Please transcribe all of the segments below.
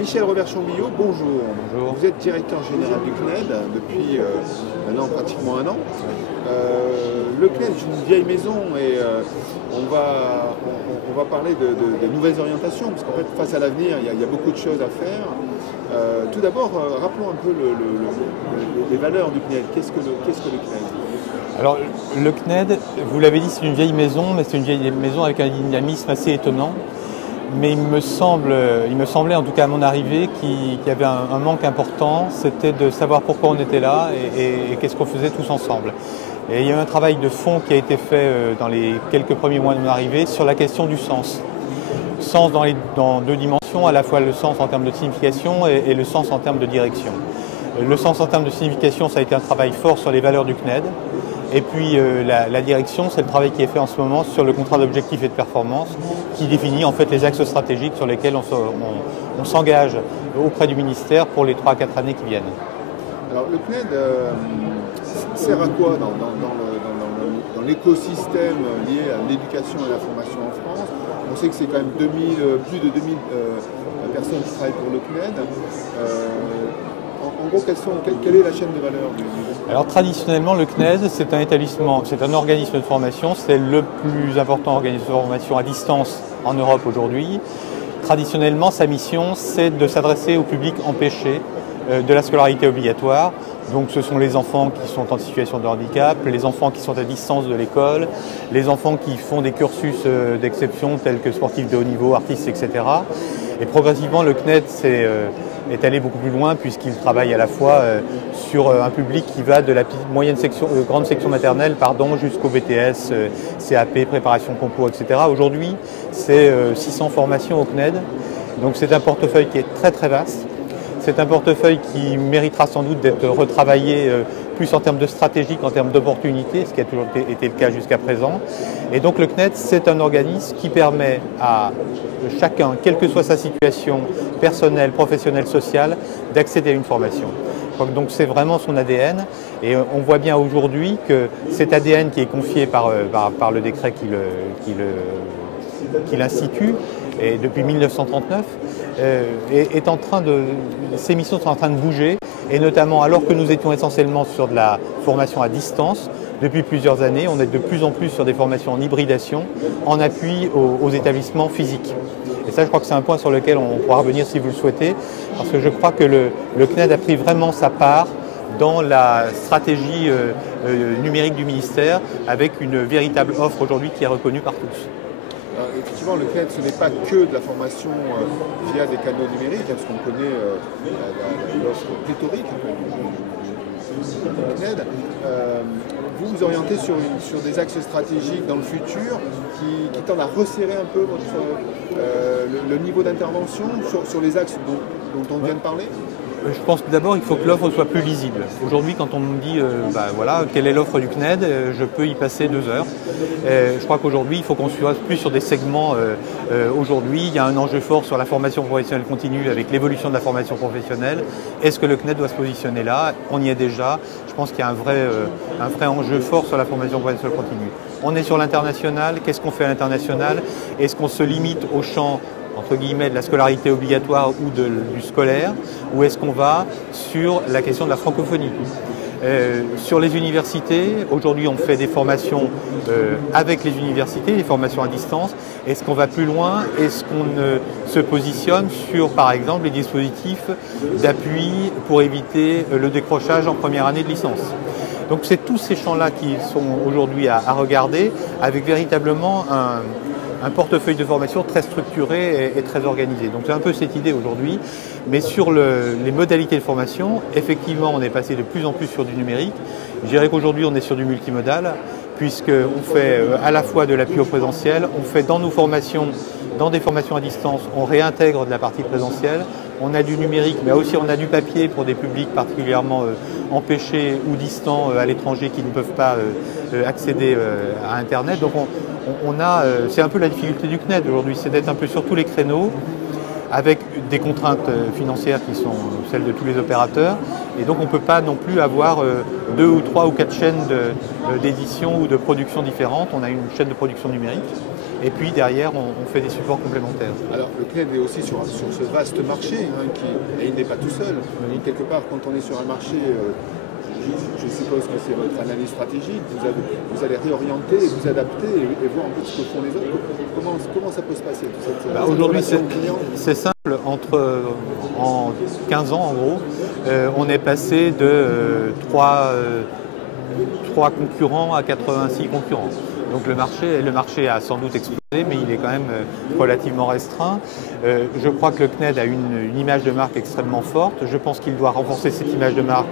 Michel Robert-Chambillo, bonjour. Bonjour. Vous êtes directeur général du CNED depuis maintenant pratiquement un an. Le CNED est une vieille maison et on va parler de nouvelles orientations, parce qu'en fait, face à l'avenir, il y a beaucoup de choses à faire. Tout d'abord, rappelons un peu les valeurs du CNED. Qu'est-ce que le CNED? Alors, le CNED, vous l'avez dit, c'est une vieille maison, mais c'est une vieille maison avec un dynamisme assez étonnant. Mais il me semblait, en tout cas à mon arrivée, qu'il y avait un manque important, c'était de savoir pourquoi on était là et qu'est-ce qu'on faisait tous ensemble. Et il y a eu un travail de fond qui a été fait dans les quelques premiers mois de mon arrivée sur la question du sens. Sens dans deux dimensions, à la fois le sens en termes de signification et le sens en termes de direction. Le sens en termes de signification, ça a été un travail fort sur les valeurs du CNED. Et puis la direction, c'est le travail qui est fait en ce moment sur le contrat d'objectifs et de performance qui définit en fait les axes stratégiques sur lesquels on s'engage auprès du ministère pour les 3 à 4 années qui viennent. Alors le CNED sert à quoi dans l'écosystème lié à l'éducation et à la formation en France? On sait que c'est quand même plus de 2000 personnes qui travaillent pour le CNED. En gros, quelle est la chaîne de valeur du Alors traditionnellement, le CNED, c'est un établissement, c'est un organisme de formation, c'est le plus important organisme de formation à distance en Europe aujourd'hui. Traditionnellement, sa mission, c'est de s'adresser au public empêché de la scolarité obligatoire. Donc ce sont les enfants qui sont en situation de handicap, les enfants qui sont à distance de l'école, les enfants qui font des cursus d'exception tels que sportifs de haut niveau, artistes, etc. Et progressivement, le CNED est allé beaucoup plus loin puisqu'il travaille à la fois sur un public qui va de la moyenne section, grande section maternelle jusqu'au BTS, CAP, préparation compo, etc. Aujourd'hui, c'est 600 formations au CNED. Donc c'est un portefeuille qui est très très vaste. C'est un portefeuille qui méritera sans doute d'être retravaillé plus en termes de stratégie qu'en termes d'opportunités, ce qui a toujours été le cas jusqu'à présent. Et donc le CNED, c'est un organisme qui permet à chacun, quelle que soit sa situation personnelle, professionnelle, sociale, d'accéder à une formation. Donc c'est vraiment son ADN et on voit bien aujourd'hui que cet ADN qui est confié par le décret qui l'institue, et depuis 1939, ces missions sont en train de bouger, et notamment alors que nous étions essentiellement sur de la formation à distance, depuis plusieurs années, on est de plus en plus sur des formations en hybridation, en appui aux établissements physiques. Et ça, je crois que c'est un point sur lequel on pourra revenir si vous le souhaitez, parce que je crois que le CNED a pris vraiment sa part dans la stratégie numérique du ministère, avec une véritable offre aujourd'hui qui est reconnue par tous. Effectivement, le CNED, ce n'est pas que de la formation via des canaux numériques, parce qu'on connaît l'offre pléthorique du CNED. Vous vous orientez sur des axes stratégiques dans le futur qui tendent à resserrer un peu le niveau d'intervention sur les axes dont on vient de parler. Je pense que d'abord, il faut que l'offre soit plus lisible. Aujourd'hui, quand on me dit voilà, quelle est l'offre du CNED, je peux y passer 2 heures. Je crois qu'aujourd'hui, il faut qu'on soit plus sur des segments. Aujourd'hui, il y a un enjeu fort sur la formation professionnelle continue avec l'évolution de la formation professionnelle. Est-ce que le CNED doit se positionner là? On y est déjà. Je pense qu'il y a un vrai enjeu fort sur la formation professionnelle continue. On est sur l'international. Qu'est-ce qu'on fait à l'international? Est-ce qu'on se limite au champ entre guillemets de la scolarité obligatoire ou du scolaire, ou est-ce qu'on va sur la question de la francophonie? Sur les universités, aujourd'hui on fait des formations avec les universités, des formations à distance. Est-ce qu'on va plus loin? Est-ce qu'on se positionne sur, par exemple, les dispositifs d'appui pour éviter le décrochage en première année de licence? Donc c'est tous ces champs-là qui sont aujourd'hui à regarder, avec véritablement un portefeuille de formation très structuré et très organisé. Donc c'est un peu cette idée aujourd'hui. Mais sur les modalités de formation, effectivement, on est passé de plus en plus sur du numérique. Je dirais qu'aujourd'hui, on est sur du multimodal, puisqu'on fait à la fois de l'appui au présentiel, on fait dans nos formations, dans des formations à distance, on réintègre de la partie présentielle. On a du numérique, mais aussi on a du papier pour des publics particulièrement empêchés ou distants à l'étranger qui ne peuvent pas accéder à Internet. Donc c'est un peu la difficulté du CNED aujourd'hui, c'est d'être un peu sur tous les créneaux, avec des contraintes financières qui sont celles de tous les opérateurs. Et donc on ne peut pas non plus avoir 2 ou 3 ou 4 chaînes d'édition ou de production différentes. On a une chaîne de production numérique. et puis derrière on fait des supports complémentaires. Alors le CNED est aussi sur ce vaste marché, et il n'est pas tout seul. Oui. Donc, quelque part, quand on est sur un marché, je suppose que c'est votre analyse stratégique, vous allez réorienter, vous adapter et voir un peu ce que font les autres. Comment ça peut se passer cette Aujourd'hui relation client? c'est simple, en 15 ans en gros, on est passé de 3 concurrents à 86 concurrents. Donc le marché a sans doute explosé, mais il est quand même relativement restreint. Je crois que le CNED a une image de marque extrêmement forte. Je pense qu'il doit renforcer cette image de marque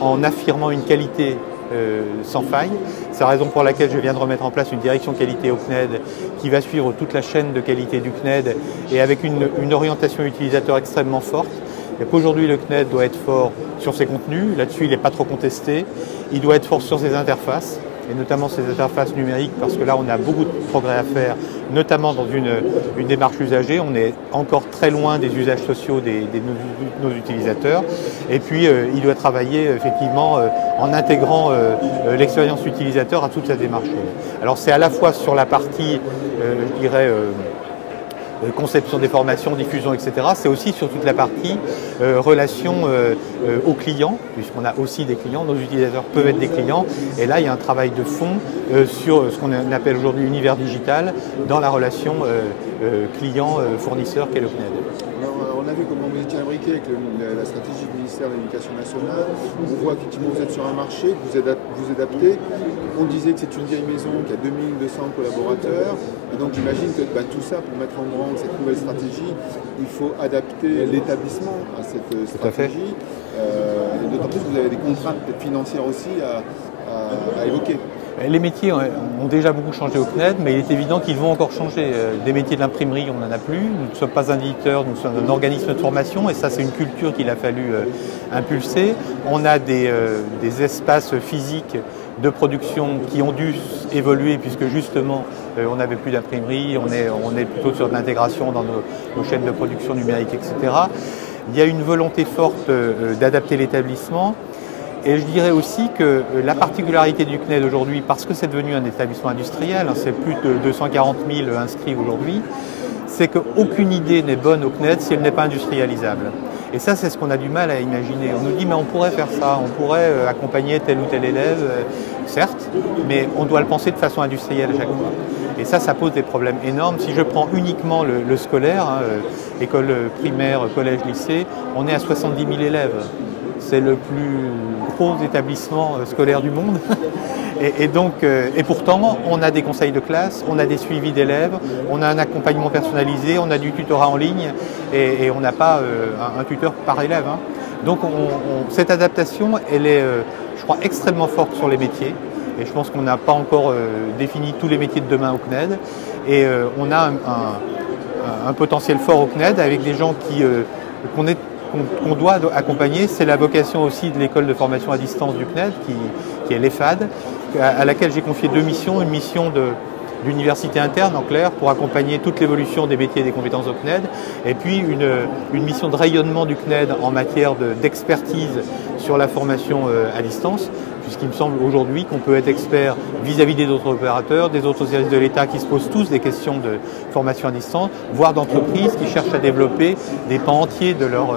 en affirmant une qualité sans faille. C'est la raison pour laquelle je viens de remettre en place une direction qualité au CNED qui va suivre toute la chaîne de qualité du CNED et avec une orientation utilisateur extrêmement forte. Aujourd'hui, le CNED doit être fort sur ses contenus, là-dessus il n'est pas trop contesté. Il doit être fort sur ses interfaces, et notamment ces interfaces numériques, parce que là on a beaucoup de progrès à faire, notamment dans une démarche usagée. On est encore très loin des usages sociaux de nos utilisateurs. Et puis il doit travailler effectivement en intégrant l'expérience utilisateur à toute sa démarche. Alors c'est à la fois sur la partie, je dirais, conception des formations, diffusion, etc. C'est aussi sur toute la partie relation aux clients, puisqu'on a aussi des clients, nos utilisateurs peuvent être des clients, et là il y a un travail de fond sur ce qu'on appelle aujourd'hui univers digital dans la relation client-fournisseur qu'est le CNED. Alors, on a vu comment vous étiez imbriqué avec la stratégie du ministère de l'Éducation nationale. On voit qu'effectivement vous êtes sur un marché, que vous adaptez. On disait que c'est une vieille maison qui a 2200 collaborateurs. Et donc j'imagine que tout ça, pour mettre en branle cette nouvelle stratégie, il faut adapter l'établissement à cette stratégie. Et d'autant plus que vous avez des contraintes financières aussi à évoquer. Les métiers ont déjà beaucoup changé au CNED, mais il est évident qu'ils vont encore changer. Des métiers de l'imprimerie, on n'en a plus. Nous ne sommes pas un éditeur, nous sommes un organisme de formation, et ça c'est une culture qu'il a fallu impulser. On a des espaces physiques de production qui ont dû évoluer, puisque justement on n'avait plus d'imprimerie, on est plutôt sur de l'intégration dans nos chaînes de production numérique, etc. Il y a une volonté forte d'adapter l'établissement. Et je dirais aussi que la particularité du CNED aujourd'hui, parce que c'est devenu un établissement industriel, c'est plus de 240 000 inscrits aujourd'hui, c'est qu'aucune idée n'est bonne au CNED si elle n'est pas industrialisable. Et ça, c'est ce qu'on a du mal à imaginer. On nous dit, mais on pourrait faire ça, on pourrait accompagner tel ou tel élève, certes, mais on doit le penser de façon industrielle à chaque fois. Et ça pose des problèmes énormes. Si je prends uniquement le scolaire, école primaire, collège, lycée, on est à 70 000 élèves. C'est le plus gros établissement scolaire du monde. Et pourtant, on a des conseils de classe, on a des suivis d'élèves, on a un accompagnement personnalisé, on a du tutorat en ligne et on n'a pas un tuteur par élève. Donc cette adaptation, elle est, je crois, extrêmement forte sur les métiers. Et je pense qu'on n'a pas encore défini tous les métiers de demain au CNED. Et on a un potentiel fort au CNED avec des gens qu'on doit accompagner. C'est la vocation aussi de l'école de formation à distance du CNED, qui est l'EFAD, à laquelle j'ai confié 2 missions. Une mission d'université interne, en clair, pour accompagner toute l'évolution des métiers et des compétences au CNED, et puis une mission de rayonnement du CNED en matière d'expertise sur la formation à distance, puisqu'il me semble aujourd'hui qu'on peut être expert vis-à-vis des autres opérateurs, des autres services de l'État qui se posent tous des questions de formation à distance, voire d'entreprises qui cherchent à développer des pans entiers de leur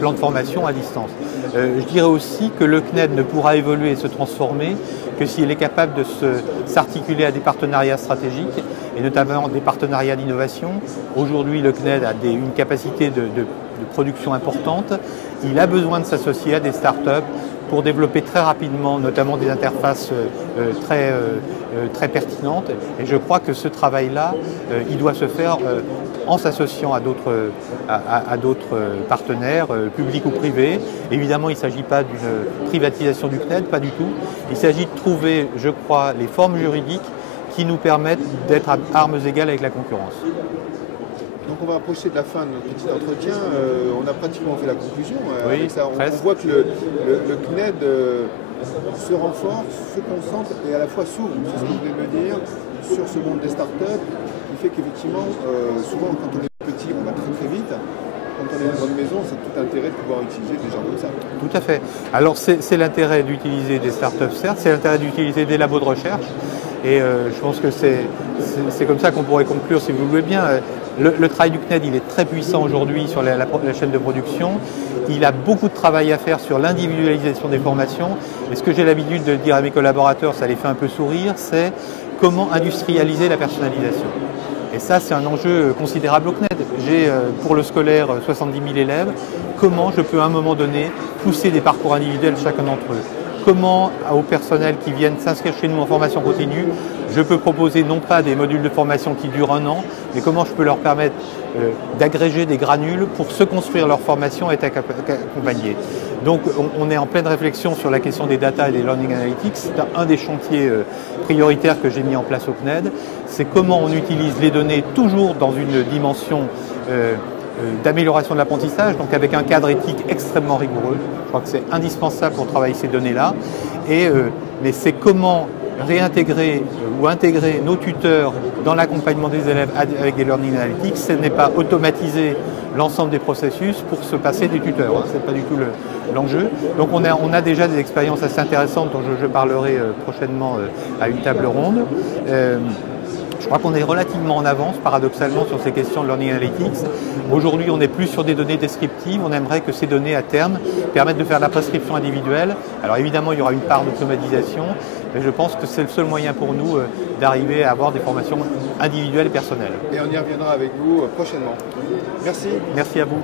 plan de formation à distance. Je dirais aussi que le CNED ne pourra évoluer et se transformer que s'il est capable de s'articuler à des partenariats stratégiques, et notamment des partenariats d'innovation. Aujourd'hui, le CNED a une capacité de production importante. Il a besoin de s'associer à des startups pour développer très rapidement, notamment des interfaces très pertinentes. Et je crois que ce travail-là, il doit se faire en s'associant à d'autres partenaires, publics ou privés. Évidemment, il ne s'agit pas d'une privatisation du CNED, pas du tout. Il s'agit de trouver, je crois, les formes juridiques qui nous permettent d'être à armes égales avec la concurrence. Donc on va approcher de la fin de notre petit entretien. On a pratiquement fait la conclusion. Oui, avec ça. On voit que le CNED se renforce, se concentre et à la fois s'ouvre, c'est ce que vous venez de me dire, sur ce monde des startups, qui fait qu'effectivement, souvent quand on est petit, on va très vite. Quand on est dans une maison, c'est tout intérêt de pouvoir utiliser des gens comme ça. Tout à fait. Alors c'est l'intérêt d'utiliser des startups, certes, c'est l'intérêt d'utiliser des labos de recherche. Et je pense que c'est comme ça qu'on pourrait conclure, si vous le voulez bien. Le travail du CNED, il est très puissant aujourd'hui sur la chaîne de production. Il a beaucoup de travail à faire sur l'individualisation des formations. Et ce que j'ai l'habitude de dire à mes collaborateurs, ça les fait un peu sourire, c'est comment industrialiser la personnalisation. Et ça, c'est un enjeu considérable au CNED. J'ai pour le scolaire 70 000 élèves. Comment je peux à un moment donné pousser des parcours individuels chacun d'entre eux? Comment, au personnel qui viennent s'inscrire chez nous en formation continue, je peux proposer non pas des modules de formation qui durent 1 an, mais comment je peux leur permettre d'agréger des granules pour se construire leur formation et être accompagnés. Donc on est en pleine réflexion sur la question des data et des learning analytics. C'est un des chantiers prioritaires que j'ai mis en place au CNED. C'est comment on utilise les données toujours dans une dimension d'amélioration de l'apprentissage, donc avec un cadre éthique extrêmement rigoureux. Je crois que c'est indispensable pour travailler ces données-là. Mais c'est comment réintégrer ou intégrer nos tuteurs dans l'accompagnement des élèves avec des learning analytics. Ce n'est pas automatiser l'ensemble des processus pour se passer des tuteurs. Ce n'est pas du tout l'enjeu. Donc on a déjà des expériences assez intéressantes dont je parlerai prochainement à une table ronde. Je crois qu'on est relativement en avance, paradoxalement, sur ces questions de learning analytics. Aujourd'hui, on est plus sur des données descriptives. On aimerait que ces données, à terme, permettent de faire de la prescription individuelle. Alors évidemment, il y aura une part d'automatisation, mais je pense que c'est le seul moyen pour nous d'arriver à avoir des formations individuelles et personnelles. Et on y reviendra avec vous prochainement. Merci. Merci à vous.